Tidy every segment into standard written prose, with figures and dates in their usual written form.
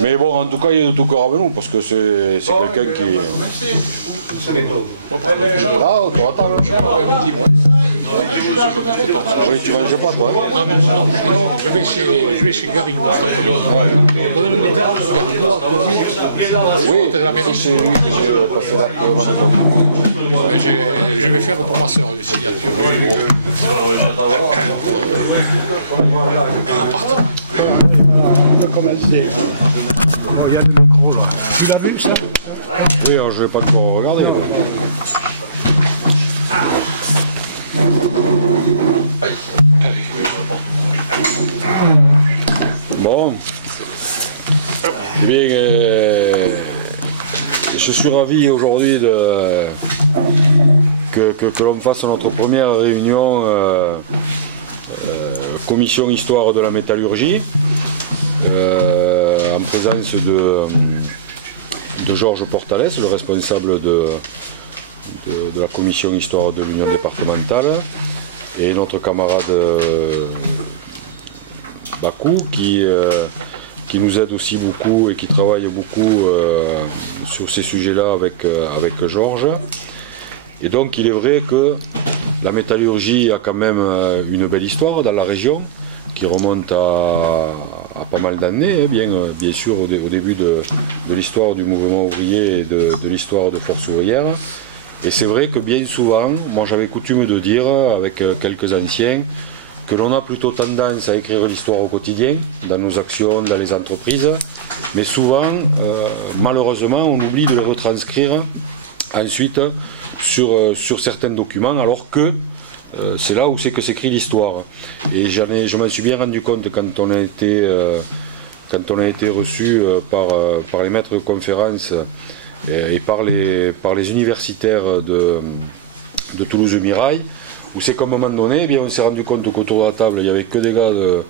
Mais bon, en tout cas, il est de tout cœur avec nous, parce que c'est quelqu'un qui... Ah, autour à table. Oui, tu manges pas, toi, hein? Je vais chez Gary. Oui, c'est lui que j'ai passé là. Je vais faire pour ma soeur aussi. On peut commencer. Oh, il y a le micro là. Tu l'as vu ça? Oui, alors je ne vais pas encore regarder. Non. Bon. Eh bien, je suis ravi aujourd'hui que l'on fasse notre première réunion commission histoire de la métallurgie en présence de Georges Portales, le responsable de la commission histoire de l'Union départementale, et notre camarade Bakou qui nous aide aussi beaucoup et qui travaille beaucoup sur ces sujets-là avec Georges. Et donc il est vrai que la métallurgie a quand même une belle histoire dans la région qui remonte à pas mal d'années, bien sûr au début de l'histoire du mouvement ouvrier et de l'histoire de Force ouvrière. Et c'est vrai que bien souvent, moi j'avais coutume de dire avec quelques anciens, que l'on a plutôt tendance à écrire l'histoire au quotidien, dans nos actions, dans les entreprises, mais souvent, malheureusement, on oublie de les retranscrire ensuite sur certains documents, alors que c'est là où c'est que s'écrit l'histoire. Et je m'en suis bien rendu compte quand on a été reçu par les maîtres de conférences et par les universitaires de Toulouse Mirail, où c'est qu'à un moment donné, eh bien, on s'est rendu compte qu'autour de la table, il n'y avait que des gars de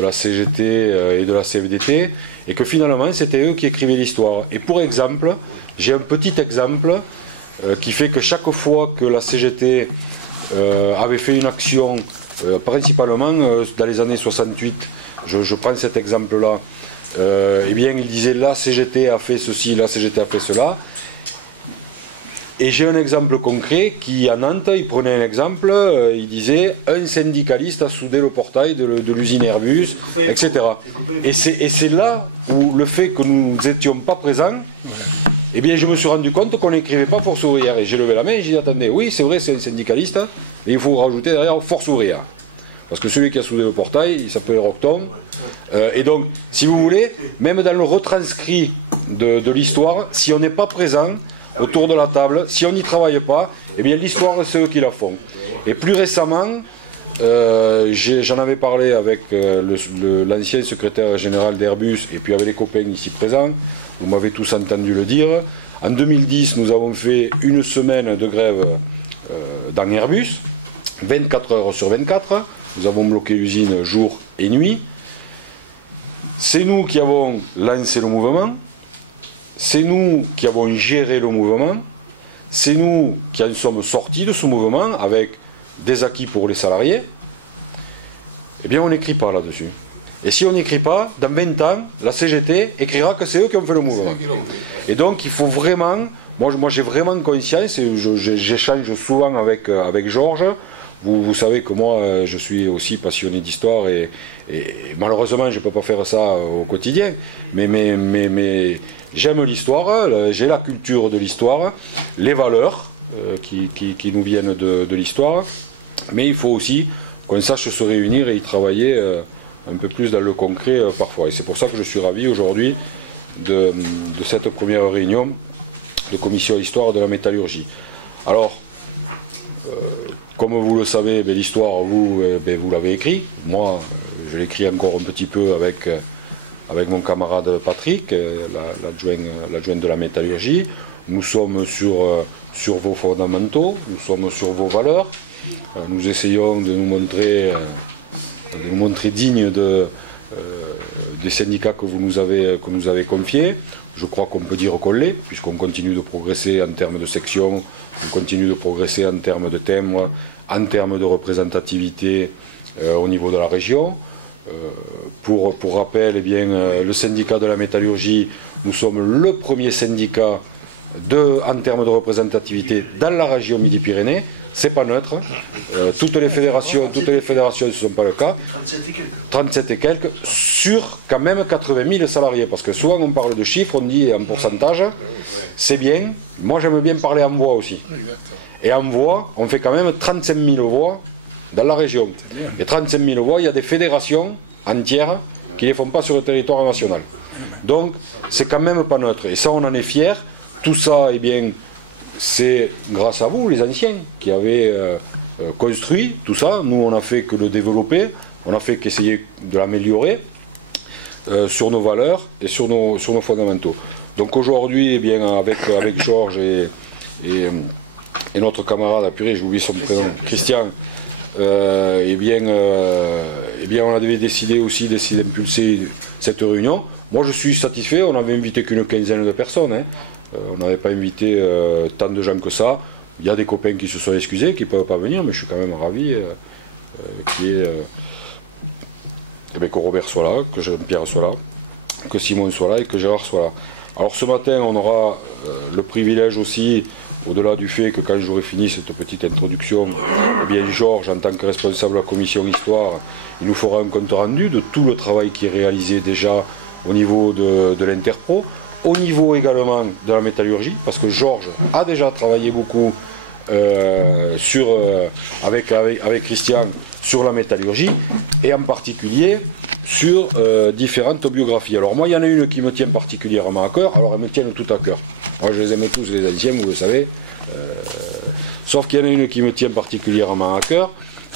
la CGT et de la CFDT, et que finalement, c'était eux qui écrivaient l'histoire. Et pour exemple, j'ai un petit exemple qui fait que chaque fois que la CGT avait fait une action, principalement dans les années 68, je prends cet exemple-là, eh bien, il disait la CGT a fait ceci, la CGT a fait cela. Et j'ai un exemple concret qui, à Nantes, il prenait un exemple, il disait un syndicaliste a soudé le portail de l'usine Airbus, etc. Et c'est là où le fait que nous n'étions pas présents, eh bien je me suis rendu compte qu'on n'écrivait pas Force ouvrière. Et j'ai levé la main et j'ai dit attendez, oui c'est vrai c'est un syndicaliste, mais il faut rajouter derrière Force ouvrière. Parce que celui qui a soudé le portail, il s'appelait Roqueton. Et donc, si vous voulez, même dans le retranscrit de l'histoire, si on n'est pas présent autour de la table, si on n'y travaille pas, eh bien l'histoire c'est eux qui la font. Et plus récemment, j'en avais parlé avec l'ancien secrétaire général d'Airbus et puis avec les copains ici présents, vous m'avez tous entendu le dire. En 2010, nous avons fait une semaine de grève dans Airbus, 24 heures sur 24, nous avons bloqué l'usine jour et nuit. C'est nous qui avons lancé le mouvement. C'est nous qui avons géré le mouvement, c'est nous qui en sommes sortis de ce mouvement avec des acquis pour les salariés. Eh bien, on n'écrit pas là-dessus. Et si on n'écrit pas, dans 20 ans, la CGT écrira que c'est eux qui ont fait le mouvement. Et donc, il faut vraiment... Moi j'ai vraiment conscience, et j'échange souvent avec Georges. Vous savez que moi, je suis aussi passionné d'histoire et malheureusement, je ne peux pas faire ça au quotidien. Mais j'aime l'histoire, j'ai la culture de l'histoire, les valeurs qui nous viennent de l'histoire. Mais il faut aussi qu'on sache se réunir et y travailler un peu plus dans le concret parfois. Et c'est pour ça que je suis ravi aujourd'hui de cette première réunion de commission histoire de la métallurgie. Alors, comme vous le savez, l'histoire, vous l'avez écrit. Moi, je l'écris encore un petit peu avec mon camarade Patrick, l'adjoint de la métallurgie. Nous sommes sur vos fondamentaux, nous sommes sur vos valeurs. Nous essayons de nous montrer dignes des syndicats que vous nous avez confiés. Je crois qu'on peut dire qu'on l'est, puisqu'on continue de progresser en termes de section, on continue de progresser en termes de thèmes, en termes de représentativité au niveau de la région. Pour rappel, eh bien, le syndicat de la métallurgie, nous sommes le premier syndicat en termes de représentativité dans la région Midi-Pyrénées. C'est pas neutre. Toutes les fédérations ne sont pas le cas. 37 et quelques sur quand même 80 000 salariés. Parce que souvent on parle de chiffres, on dit en pourcentage. C'est bien. Moi j'aime bien parler en voix aussi. Et en voix, on fait quand même 35 000 voix dans la région. Et 35 000 voix, il y a des fédérations entières qui ne les font pas sur le territoire national. Donc c'est quand même pas neutre. Et ça on en est fiers. Tout ça, eh bien, c'est grâce à vous, les anciens, qui avez construit tout ça. Nous, on n'a fait que le développer, on n'a fait qu'essayer de l'améliorer sur nos valeurs et sur nos fondamentaux. Donc aujourd'hui, eh bien, avec Georges et notre camarade, purée, j'ai oublié son prénom, Christian, eh bien, on avait décidé aussi d'impulser cette réunion. Moi, je suis satisfait, on n'avait invité qu'une quinzaine de personnes, hein. On n'avait pas invité tant de gens que ça. Il y a des copains qui se sont excusés, qui ne peuvent pas venir, mais je suis quand même ravi que Robert soit là, que Jean-Pierre soit là, que Simon soit là et que Gérard soit là. Alors ce matin, on aura le privilège aussi, au-delà du fait que quand j'aurai fini cette petite introduction, eh bien Georges, en tant que responsable de la commission Histoire, il nous fera un compte rendu de tout le travail qui est réalisé déjà au niveau de l'Interpro, au niveau également de la métallurgie, parce que Georges a déjà travaillé beaucoup avec Christian sur la métallurgie, et en particulier sur différentes biographies. Alors moi, il y en a une qui me tient particulièrement à cœur, alors elles me tiennent tout à cœur. Moi, je les aime tous, les anciens, vous le savez. Sauf qu'il y en a une qui me tient particulièrement à cœur,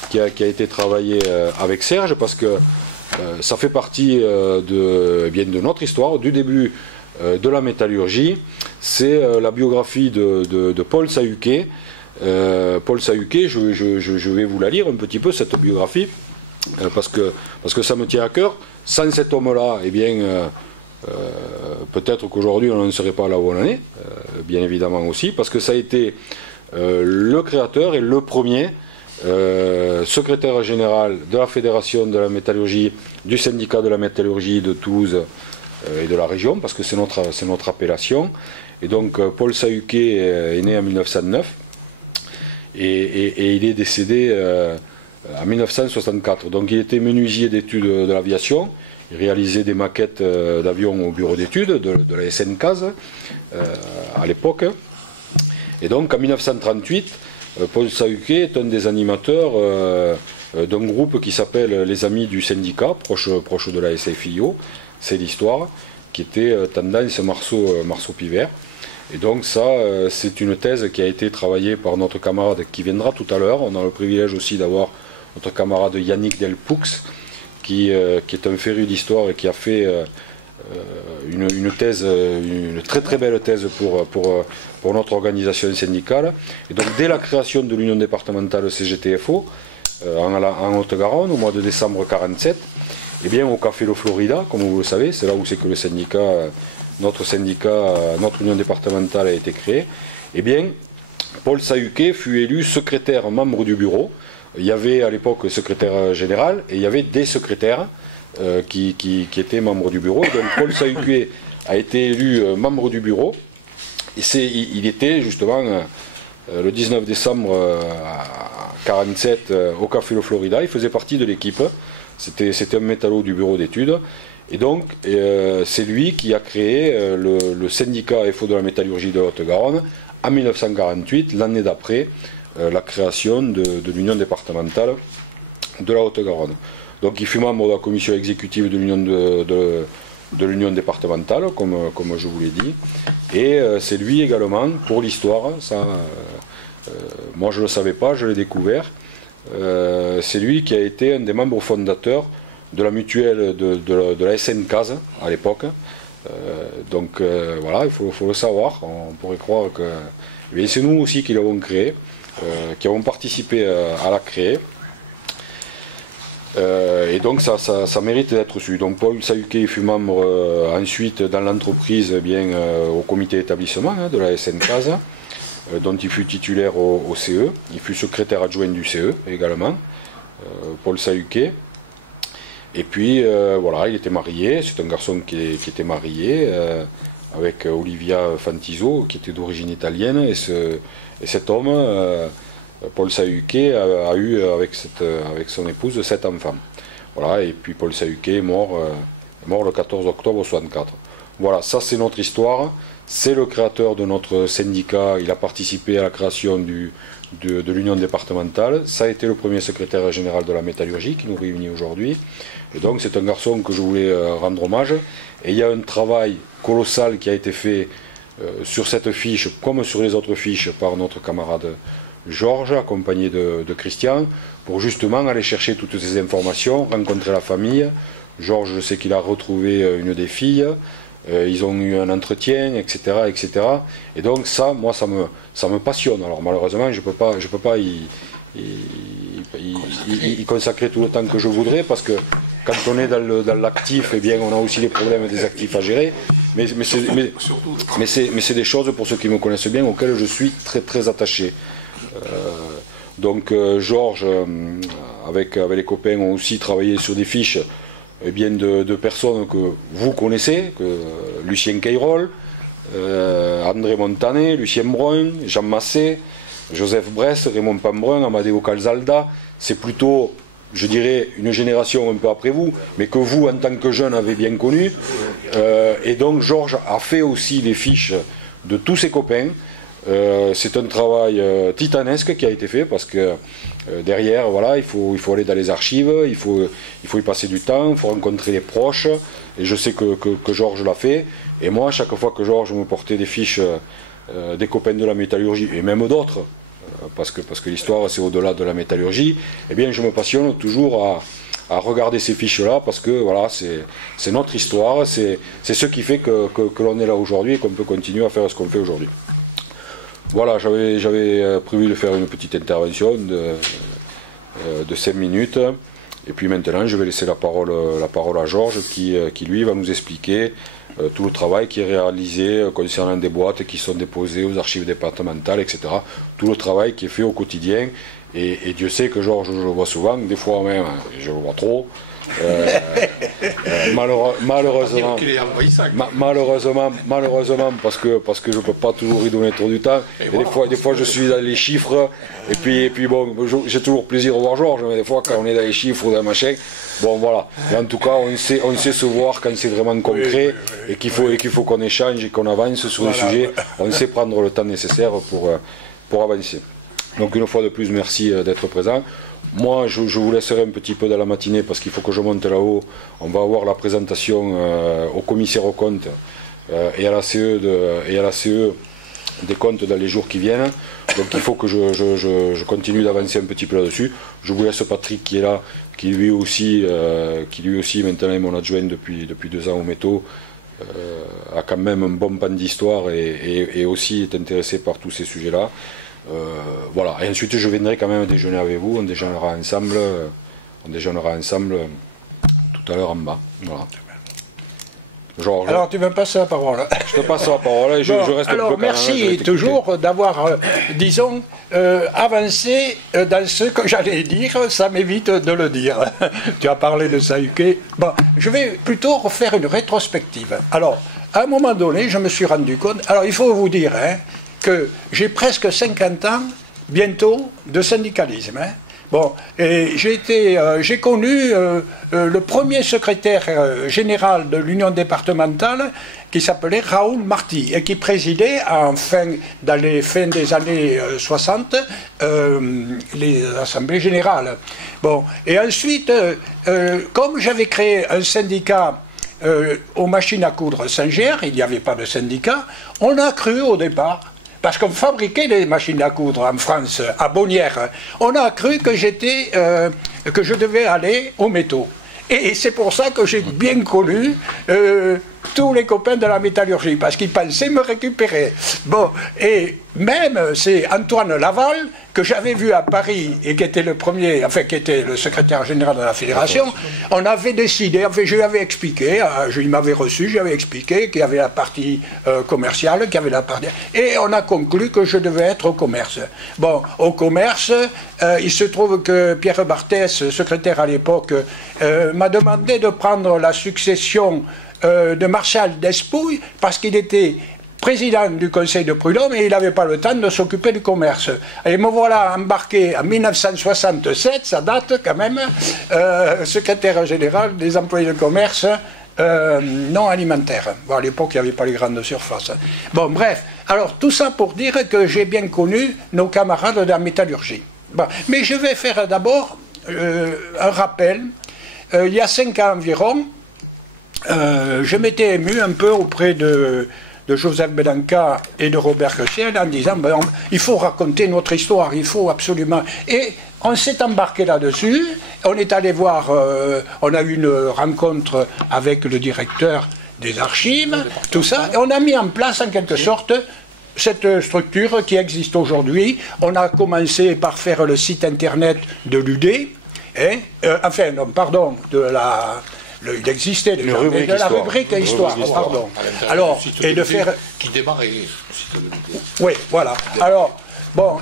qui a été travaillée avec Serge, parce que ça fait partie de notre histoire, du début de la métallurgie. C'est la biographie de Paul Sahuquet. Paul Sahuquet, je vais vous la lire un petit peu, cette biographie, parce que ça me tient à cœur. Sans cet homme-là, eh bien, peut-être qu'aujourd'hui on n'en serait pas là où on en est, bien évidemment aussi, parce que ça a été le créateur et le premier secrétaire général de la Fédération de la métallurgie, du syndicat de la métallurgie de Toulouse et de la région, parce que c'est notre appellation. Et donc Paul Sahuquet est né en 1909 et il est décédé en 1964. Donc il était menuisier d'études de l'aviation, il réalisait des maquettes d'avions au bureau d'études de la SNCAS à l'époque. Et donc en 1938, Paul Sahuquet est un des animateurs d'un groupe qui s'appelle les Amis du Syndicat, proche de la SFIO, c'est l'histoire, qui était tendance Marceau-Pivert. Et donc ça, c'est une thèse qui a été travaillée par notre camarade qui viendra tout à l'heure. On a le privilège aussi d'avoir notre camarade Yannick Delpoux, qui est un féru d'histoire et qui a fait une thèse, une très très belle thèse pour notre organisation syndicale. Et donc dès la création de l'Union départementale CGTFO, en Haute-Garonne, au mois de décembre 1947, eh bien, au Café Le Florida, comme vous le savez, c'est là où c'est que le syndicat, notre Union départementale a été créée. Eh bien, Paul Sahuquet fut élu secrétaire membre du bureau. Il y avait à l'époque secrétaire général et il y avait des secrétaires qui étaient membres du bureau. Donc Paul Sahuquet a été élu membre du bureau. Et il était justement le 19 décembre 1947 au Café Le Florida. Il faisait partie de l'équipe. C'était un métallo du bureau d'études. Et donc, c'est lui qui a créé le syndicat FO de la métallurgie de Haute-Garonne en 1948, l'année d'après la création de l'Union départementale de la Haute-Garonne. Donc, il fut membre de la commission exécutive de l'Union départementale, comme je vous l'ai dit. Et c'est lui également, pour l'histoire, moi je ne le savais pas, je l'ai découvert. C'est lui qui a été un des membres fondateurs de la mutuelle de la SNCAS à l'époque. Donc voilà, il faut le savoir. On pourrait croire que c'est nous aussi qui l'avons créé, qui avons participé à la créer. Et donc ça mérite d'être su. Donc Paul Sahuquet fut membre ensuite dans l'entreprise au comité d'établissement de la SNCAS, dont il fut titulaire au CE. Il fut secrétaire adjoint du CE également, Paul Sahuquet. Et puis voilà, il était marié, c'est un garçon qui était marié avec Olivia Fantiso, qui était d'origine italienne, et cet homme, Paul Sahuquet, a eu avec son épouse 7 enfants. Voilà, et puis Paul Sahuquet est mort le 14 octobre 1964. Voilà, ça c'est notre histoire. C'est le créateur de notre syndicat. Il a participé à la création de l'union départementale. Ça a été le premier secrétaire général de la métallurgie qui nous réunit aujourd'hui. Et donc c'est un garçon que je voulais rendre hommage. Et il y a un travail colossal qui a été fait sur cette fiche, comme sur les autres fiches, par notre camarade Georges, accompagné de Christian, pour justement aller chercher toutes ces informations, rencontrer la famille. Georges, je sais qu'il a retrouvé une des filles. Ils ont eu un entretien, etc., etc. Et donc ça, moi, ça me passionne. Alors malheureusement, je peux pas y consacrer tout le temps que je voudrais, parce que quand on est dans l'actif, eh bien, on a aussi les problèmes des actifs à gérer. Mais c'est des choses, pour ceux qui me connaissent bien, auxquelles je suis très très attaché. Donc Georges, avec les copains, ont aussi travaillé sur des fiches de personnes que vous connaissez, Lucien Cayrol, André Montanet, Lucien Brun, Jean Massé, Joseph Bress, Raymond Pambrun, Amadeo Calzalda. C'est plutôt, je dirais, une génération un peu après vous, mais que vous, en tant que jeune, avez bien connu. Et donc Georges a fait aussi les fiches de tous ses copains. C'est un travail titanesque qui a été fait, parce que derrière, voilà, il faut aller dans les archives, il faut y passer du temps, il faut rencontrer les proches, et je sais que Georges l'a fait. Et moi, chaque fois que Georges me portait des fiches des copains de la métallurgie, et même d'autres, parce que l'histoire c'est au-delà de la métallurgie, eh bien je me passionne toujours à regarder ces fiches-là, parce que voilà, c'est notre histoire, c'est ce qui fait que l'on est là aujourd'hui et qu'on peut continuer à faire ce qu'on fait aujourd'hui. Voilà, j'avais prévu de faire une petite intervention de 5 minutes. Et puis maintenant, je vais laisser la parole à Georges qui lui va nous expliquer tout le travail qui est réalisé concernant des boîtes qui sont déposées aux archives départementales, etc. Tout le travail qui est fait au quotidien. Et Dieu sait que Georges, je le vois souvent, des fois même, je le vois trop. Malheureusement, parce que je ne peux pas toujours y donner trop du temps. Et des fois je suis dans les chiffres, et puis bon, j'ai toujours plaisir de voir Georges, mais des fois quand on est dans les chiffres ou dans le machin, bon voilà. Mais en tout cas, on sait se voir quand c'est vraiment concret, et qu'il faut qu'on échange et qu'on avance sur le sujet. On sait prendre le temps nécessaire pour avancer. Donc une fois de plus, merci d'être présent. Moi, je vous laisserai un petit peu dans la matinée, parce qu'il faut que je monte là-haut. On va avoir la présentation au commissaire aux comptes et à la CE des comptes dans les jours qui viennent. Donc il faut que je continue d'avancer un petit peu là-dessus. Je vous laisse Patrick qui est là, qui lui aussi maintenant est mon adjoint depuis 2 ans au métaux, a quand même un bon pan d'histoire et aussi est intéressé par tous ces sujets-là. Voilà, et ensuite je viendrai quand même déjeuner avec vous, on déjeunera ensemble tout à l'heure en bas. Voilà. Georges. Alors tu me passes la parole. Je te passe la parole et je reste alors, un peu merci toujours d'avoir, disons, avancé dans ce que j'allais dire, ça m'évite de le dire. Tu as parlé de Sahuquet. Bon, je vais plutôt refaire une rétrospective. Alors, à un moment donné, je me suis rendu compte, alors il faut vous dire, que j'ai presque 50 ans, bientôt, de syndicalisme. Bon, et j'ai connu le premier secrétaire général de l'Union départementale qui s'appelait Raoul Marty et qui présidait dans les fins des années 60 les assemblées générales. Bon, et ensuite, comme j'avais créé un syndicat aux machines à coudre Saint-Ger, il n'y avait pas de syndicat, on a cru au départ, parce qu'on fabriquait des machines à coudre en France, à Bonnières, on a cru que que je devais aller aux métaux. Et c'est pour ça que j'ai bien connu tous les copains de la métallurgie, parce qu'ils pensaient me récupérer. Bon, et même, c'est Antoine Laval, que j'avais vu à Paris, et qui était le premier, enfin, qui était le secrétaire général de la Fédération. On avait décidé, enfin, je lui avais expliqué, il m'avait reçu, j'avais expliqué qu'il y avait la partie commerciale, qu'il y avait la partie... Et on a conclu que je devais être au commerce. Bon, au commerce, il se trouve que Pierre Barthès, secrétaire à l'époque, m'a demandé de prendre la succession de Marshal Despouille, parce qu'il était président du conseil de prud'homme et il n'avait pas le temps de s'occuper du commerce. Et me voilà embarqué en 1967, ça date quand même, secrétaire général des employés de commerce non alimentaires. Bon, à l'époque, il n'y avait pas les grandes surfaces. Bon, bref. Alors, tout ça pour dire que j'ai bien connu nos camarades de la métallurgie. Bon, mais je vais faire d'abord un rappel. Il y a 5 ans environ, je m'étais ému un peu auprès de Joseph Belenka et de Robert Cressiel en disant ben, il faut raconter notre histoire, il faut absolument... Et on s'est embarqué là-dessus, on est allé voir, on a eu une rencontre avec le directeur des archives, tout ça, et on a mis en place en quelque sorte cette structure qui existe aujourd'hui. On a commencé par faire le site internet de l'UD, enfin, non, pardon, de la... il existait déjà, mais de la rubrique histoire, pardon. Alors, et de faire... Qui démarrait. Oui, voilà. Alors, bon,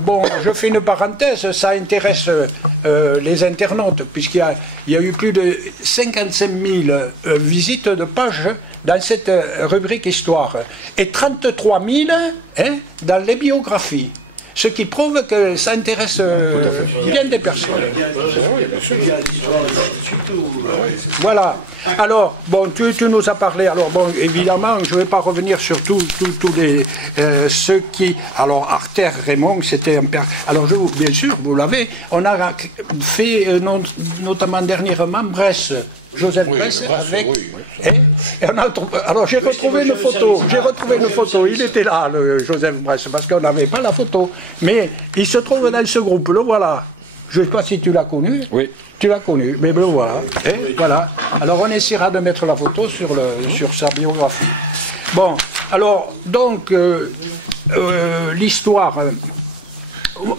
bon, je fais une parenthèse, ça intéresse les internautes, puisqu'il y a eu plus de 55 000 visites de pages dans cette rubrique histoire, et 33 000 dans les biographies. Ce qui prouve que ça intéresse bien des personnes. Voilà. Alors, bon, tu nous as parlé. Alors, bon, évidemment, je ne vais pas revenir sur tous les ceux qui. Alors, Artère Raymond, c'était un père. Alors, bien sûr, vous l'avez. On a fait notamment dernièrement Bresse. Joseph Bresse avec. Oui. Et on a, alors j'ai retrouvé une photo. J'ai retrouvé une photo. Il était là, le Joseph Bresse, parce qu'on n'avait pas la photo. Mais il se trouve dans ce groupe. Le voilà. Je ne sais pas si tu l'as connu. Oui. Tu l'as connu, mais le voilà. Voilà. Alors on essaiera de mettre la photo sur sa biographie. Bon, alors donc l'histoire.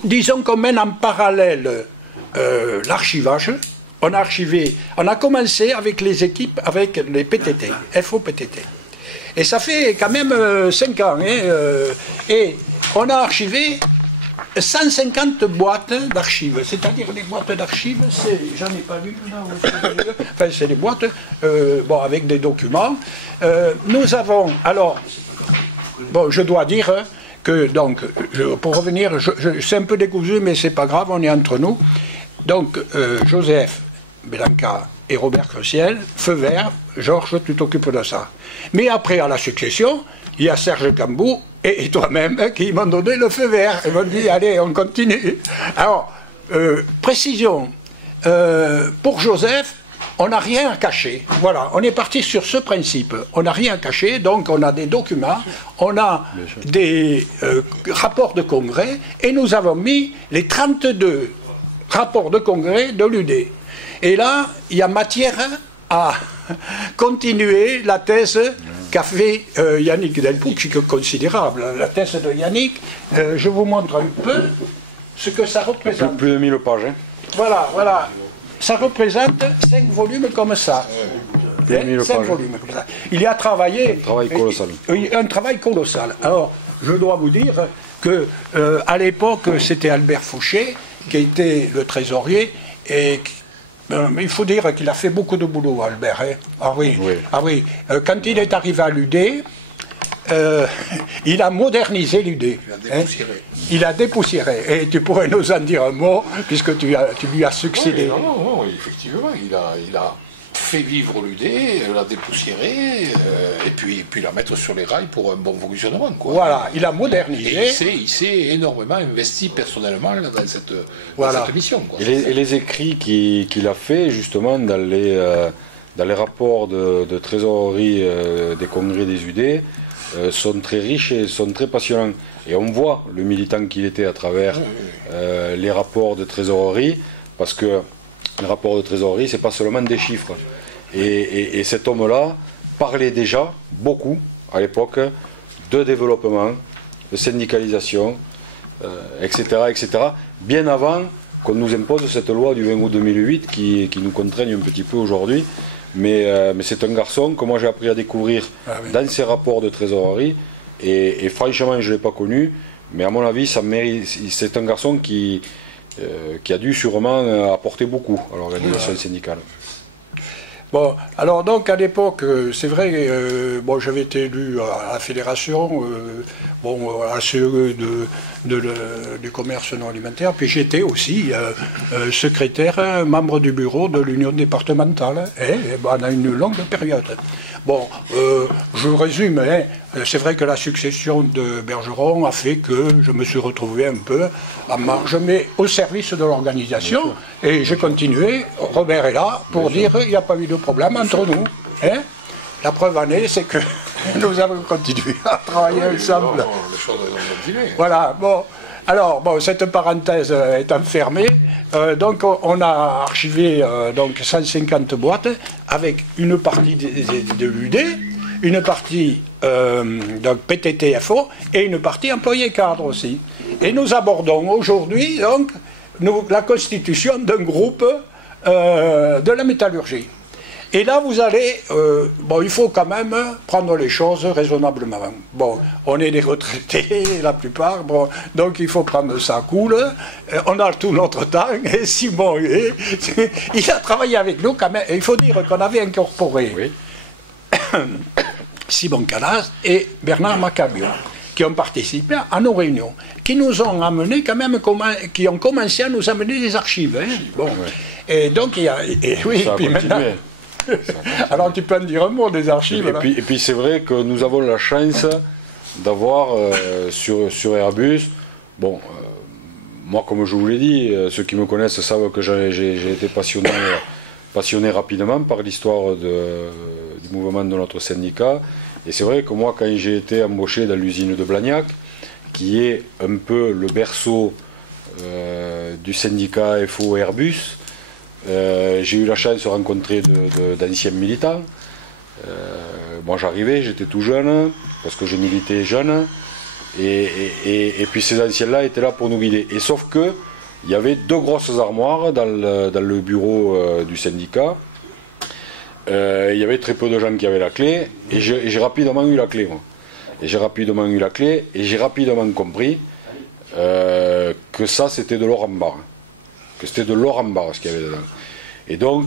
Disons qu'on mène en parallèle l'archivage. On a archivé, on a commencé avec les équipes, avec les PTT, FOPTT. Et ça fait quand même 5 ans. Et on a archivé 150 boîtes d'archives. C'est-à-dire les boîtes d'archives, j'en ai pas vu, enfin c'est des boîtes bon, avec des documents. Nous avons, alors, bon, je dois dire que, donc, pour revenir, c'est un peu décousu, mais c'est pas grave, on est entre nous. Donc, Joseph Belenka et Robert Cressiel, feu vert, Georges, tu t'occupes de ça. Mais après, à la succession, il y a Serge Cambou et toi-même qui m'ont donné le feu vert. Ils m'ont dit, allez, on continue. Alors, précision, pour Joseph, on n'a rien à cacher. Voilà, on est parti sur ce principe. On n'a rien à cacher, donc on a des documents, on a des rapports de congrès, et nous avons mis les 32 rapports de congrès de l'UD. Et là, il y a matière à continuer la thèse qu'a fait Yannick Delpoux, qui est considérable. La thèse de Yannick, je vous montre un peu ce que ça représente. Plus de 1000 pages. Hein. Voilà, voilà. Ça représente 5 volumes comme ça. 5 volumes comme ça. Il y a travaillé... Un travail colossal. Un travail colossal. Alors, je dois vous dire que à l'époque, c'était Albert Fouché qui était le trésorier, et il faut dire qu'il a fait beaucoup de boulot, Albert. Hein. Ah oui, oui. Ah oui. Quand il est arrivé à l'UD, il a modernisé l'UD. Il a dépoussiéré. Et tu pourrais nous en dire un mot, puisque tu lui as succédé. Oui, non, effectivement, il a fait vivre l'UD, la dépoussiérer, et puis la mettre sur les rails pour un bon fonctionnement. Quoi. Voilà, il a modernisé. Et il s'est énormément investi personnellement dans cette mission. Quoi. Et les écrits qu'il a fait justement dans les rapports de trésorerie des congrès des UD sont très riches et sont très passionnants. Et on voit le militant qu'il était à travers les rapports de trésorerie, parce que les rapports de trésorerie, c'est pas seulement des chiffres. Et cet homme-là parlait déjà beaucoup, à l'époque, de développement, de syndicalisation, etc., etc., bien avant qu'on nous impose cette loi du 20 août 2008 qui nous contraigne un petit peu aujourd'hui. Mais c'est un garçon que moi j'ai appris à découvrir dans ses rapports de trésorerie, et franchement je ne l'ai pas connu, mais à mon avis c'est un garçon qui a dû sûrement apporter beaucoup à l'organisation syndicale. Bon, alors donc à l'époque, c'est vrai, bon, j'avais été élu à la fédération, bon, à CE du commerce non alimentaire, puis j'étais aussi secrétaire, membre du bureau de l'union départementale, pendant une longue période. Bon, je résume, hein, c'est vrai que la succession de Bergeron a fait que je me suis retrouvé un peu en marge, mais au service de l'organisation, et j'ai continué. Robert est là pour dire qu'il n'y a pas eu de problème entre nous. Hein. La preuve en est, c'est que nous avons continué à travailler ensemble. Non, les choses ont continué. Voilà, bon. Alors, bon, cette parenthèse étant fermée, donc on a archivé donc 150 boîtes avec une partie de l'UD, une partie donc PTTFO et une partie employé cadre aussi. Et nous abordons aujourd'hui donc la constitution d'un groupe de la métallurgie. Et là, vous allez... bon, il faut quand même prendre les choses raisonnablement. Bon, on est des retraités, la plupart, bon, donc il faut prendre ça cool. On a tout notre temps. Et Simon, il a travaillé avec nous quand même. Il faut dire qu'on avait incorporé Simon Calas et Bernard Macabio, qui ont participé à nos réunions, qui nous ont amené quand même, qui ont commencé à nous amener des archives. Hein. Bon. Et donc, il y a... oui, ça a puis continué. maintenant... Alors tu peux en dire un mot des archives. Et puis c'est vrai que nous avons la chance d'avoir sur Airbus, bon, moi comme je vous l'ai dit, ceux qui me connaissent savent que j'ai été passionné rapidement par l'histoire du mouvement de notre syndicat. Et c'est vrai que moi quand j'ai été embauché dans l'usine de Blagnac, qui est un peu le berceau du syndicat FO Airbus, j'ai eu la chance de rencontrer d'anciens militants. Moi j'arrivais, j'étais tout jeune, parce que je militais jeune, et puis ces anciens-là étaient là pour nous guider. Et sauf que il y avait deux grosses armoires dans le bureau du syndicat. Il y avait très peu de gens qui avaient la clé, et j'ai rapidement eu la clé, moi. Et j'ai rapidement eu la clé, et j'ai rapidement compris que ça c'était de l'or en barre. Que c'était de l'or en barre ce qu'il y avait dedans. Et donc,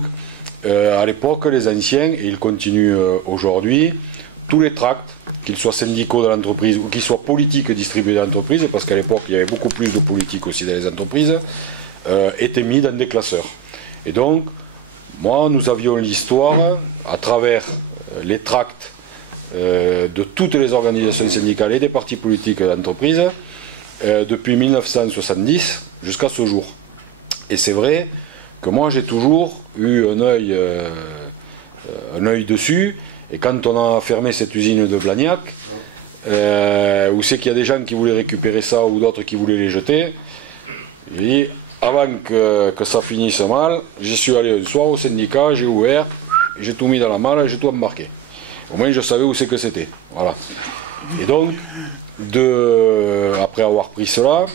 à l'époque, les anciens, et ils continuent aujourd'hui, tous les tracts, qu'ils soient syndicaux dans l'entreprise ou qu'ils soient politiques distribués dans l'entreprise, parce qu'à l'époque, il y avait beaucoup plus de politique aussi dans les entreprises, étaient mis dans des classeurs. Et donc, moi, nous avions l'histoire, à travers les tracts de toutes les organisations syndicales et des partis politiques d'entreprise, depuis 1970 jusqu'à ce jour. Et c'est vrai que moi j'ai toujours eu un œil dessus, et quand on a fermé cette usine de Blagnac, où c'est qu'il y a des gens qui voulaient récupérer ça ou d'autres qui voulaient les jeter, j'ai dit, avant que ça finisse mal, j'y suis allé un soir au syndicat, j'ai ouvert, j'ai tout mis dans la malle, j'ai tout embarqué. Au moins je savais où c'est que c'était. Voilà. Et donc, après avoir pris cela,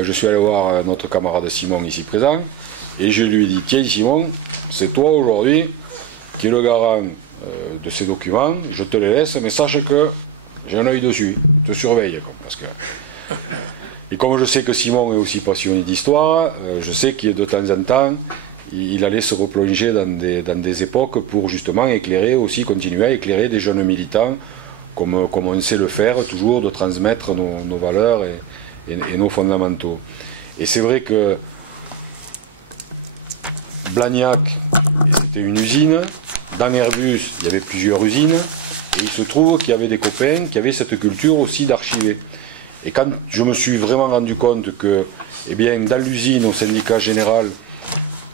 je suis allé voir notre camarade Simon ici présent, et je lui ai dit, tiens Simon, c'est toi aujourd'hui qui es le garant de ces documents, je te les laisse, mais sache que j'ai un œil dessus, je te surveille. Parce que... Et comme je sais que Simon est aussi passionné d'histoire, je sais qu'il de temps en temps, il allait se replonger dans des époques pour justement éclairer aussi, continuer à éclairer des jeunes militants, comme on sait le faire, toujours de transmettre nos valeurs et nos fondamentaux. Et c'est vrai que Blagnac, c'était une usine. Dans Airbus, il y avait plusieurs usines. Et il se trouve qu'il y avait des copains qui avaient cette culture aussi d'archiver. Et quand je me suis vraiment rendu compte que, eh bien, dans l'usine, au syndicat général,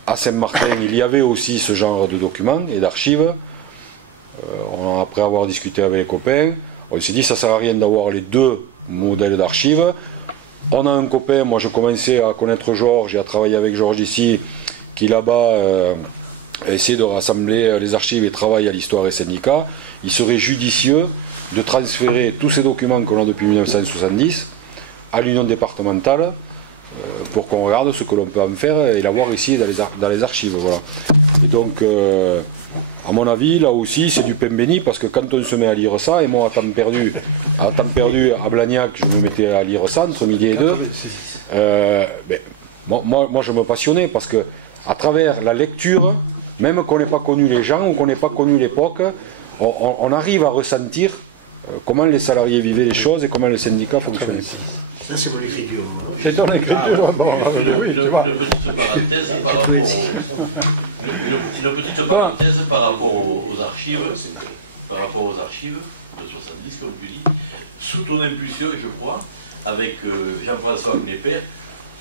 à Saint-Martin, il y avait aussi ce genre de documents et d'archives, après avoir discuté avec les copains, on s'est dit que ça ne sert à rien d'avoir les deux modèles d'archives. On a un copain, moi je commençais à connaître Georges et à travailler avec Georges ici, qui là-bas essaie de rassembler les archives et travaille à l'histoire et syndicats. Il serait judicieux de transférer tous ces documents qu'on a depuis 1970 à l'union départementale pour qu'on regarde ce que l'on peut en faire et l'avoir ici dans les archives. Voilà. Et donc, à mon avis, là aussi, c'est du pain béni, parce que quand on se met à lire ça, et moi, à temps perdu à Blagnac, je me mettais à lire ça entre midi et 2, moi, je me passionnais, parce que à travers la lecture, même qu'on n'ait pas connu les gens ou qu'on n'ait pas connu l'époque, on arrive à ressentir comment les salariés vivaient les choses et comment les syndicats fonctionnaient. Ça, c'est mon écriture. C'est ton écriture, bon, oui, tu vois. Une petite parenthèse par rapport aux archives, de 70, comme tu dis, sous ton impulsion, je crois, avec Jean-François Knepper,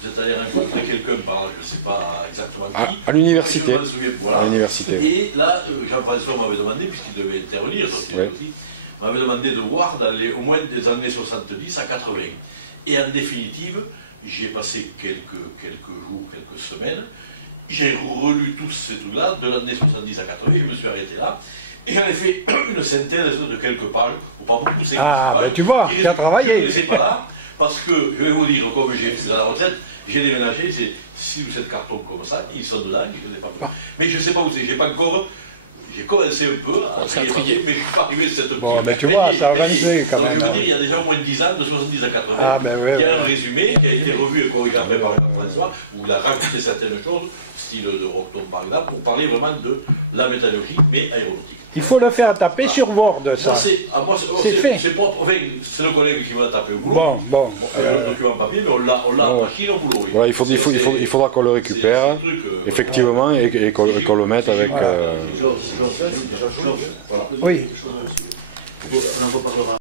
vous êtes allé rencontrer quelqu'un par, je ne sais pas exactement qui. À l'université. Voilà. À l'université. Et là, Jean-François m'avait demandé, puisqu'il devait intervenir, m'avait demandé de voir au moins des années 70 à 80. Et en définitive, j'ai passé quelques jours, quelques semaines, j'ai relu tous ces trucs-là, de l'année 70 à 80, je me suis arrêté là, et j'en ai fait une synthèse de quelques pages, ou pas beaucoup, c'est ben tu vois, tu as travaillé. Je ne sais pas là, parce que, je vais vous dire, comme j'ai fait à la retraite, j'ai déménagé, c'est 6 ou 7 cartons comme ça, ils sont dedans, je ne sais pas. Mais je ne sais pas où c'est, j'ai pas encore... J'ai commencé un peu à trier, mais je ne suis pas arrivé à cette petite... Bon, mais tu vois, ça a avancé quand même. Je veux dire, il y a déjà au moins 10 ans, de 70 à 80. Ah, ben oui, il y a un résumé qui a été revu et corrigé après par François, où il a rajouté certaines choses, style de Rockton par exemple, pour parler vraiment de la métallurgie, mais aéronautique. Il faut le faire taper sur Word, ça. C'est fait. C'est propre, enfin, c'est le collègue qui m'a tapé au boulot. Bon. Le document papier, mais on l'a en machine au boulot. Voilà, il faudra qu'on le récupère, effectivement, et qu'on le mette avec... Oui. On en reparlera.